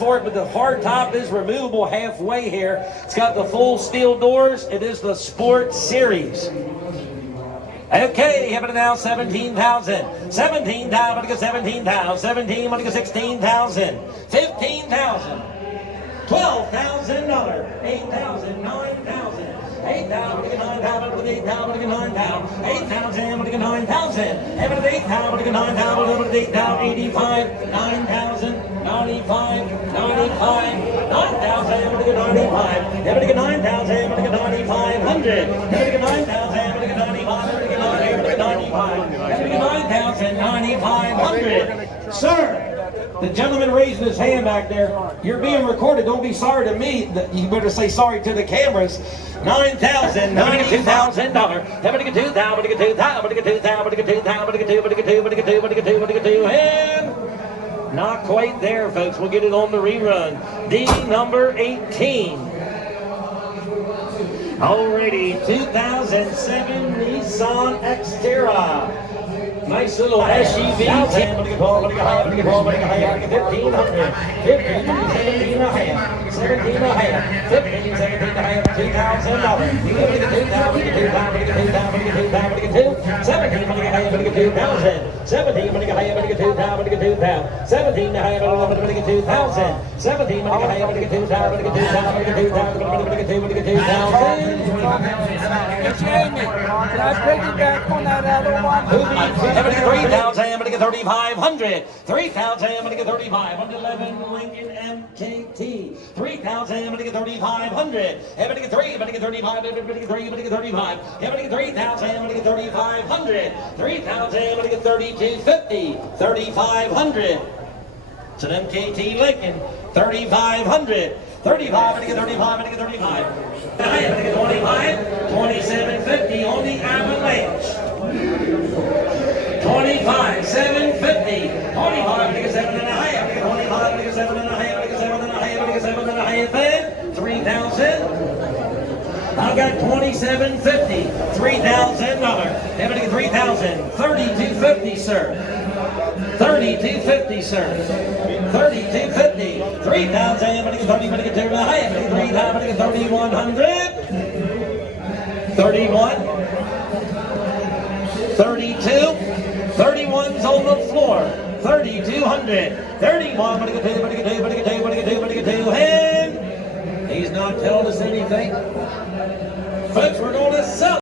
for it, but the hard top is removable halfway here. It's got the full steel doors. It is the Sport Series. Okay, have it now 17,000. 17,000, 17,000. 17, 16,000. 15,000. $12,000. 8,000, 9,000. 8,000, 9,000, 8,000, 9,000. 8,000, 9,000. 8,000, 9,000, 8,000, 85, 9,000, 95, 95, 9,000, 95. 9,000, 9,500. 9,000, 9,500. Sir, the gentleman raising his hand back there, you're being recorded. Don't be sorry to me. You better say sorry to the cameras. $9,000, $92,000. And not quite there, folks. We'll get it on the rerun. D number 18. Alrighty, 2007 Nissan Xterra. Nice little SUV. 1,500, 1,500, 1,500, 17,500, 17,500, 17,500, $2,000. You can get $2,000, Jamie, can I piggyback on that other one? 3,000, I'm gonna get 3,500. 3,000, I'm gonna get 3,500. 11 Lincoln MKT. 3,000, I'm gonna get 3,500. I'm gonna get 3, I'm gonna get 35, I'm gonna get 3, I'm gonna get 35. I'm gonna get 3,000, I'm gonna get 3,500. 3,000, I'm gonna get 3,250. 3,500. It's an MKT Lincoln. 3,500. 35, I'm gonna get 35, I'm gonna get 35. I'm gonna get 25. 2,750 on the Avalanche. 25, 750. 25, I'm gonna get 7 and a half. I'm gonna get 25, I'm gonna get 7 and a half. I'm gonna get 7 and a half. I'm gonna get 7 and a half. And 3,000. I've got 2,750. $3,000. I'm gonna get 3,000. 3,250, sir. 3,250, sir. 3,250. 3,000. I'm gonna get 30. I'm gonna get 2 and a half. I'm gonna get 3,000. I'm gonna get 3,100. 31. 32. 31's on the floor. 3,200. 31. I'm gonna get 2. I'm gonna get 2. I'm gonna get 2. I'm gonna get 2. I'm gonna get 2. And he's not telling us anything. Folks, we're gonna sell.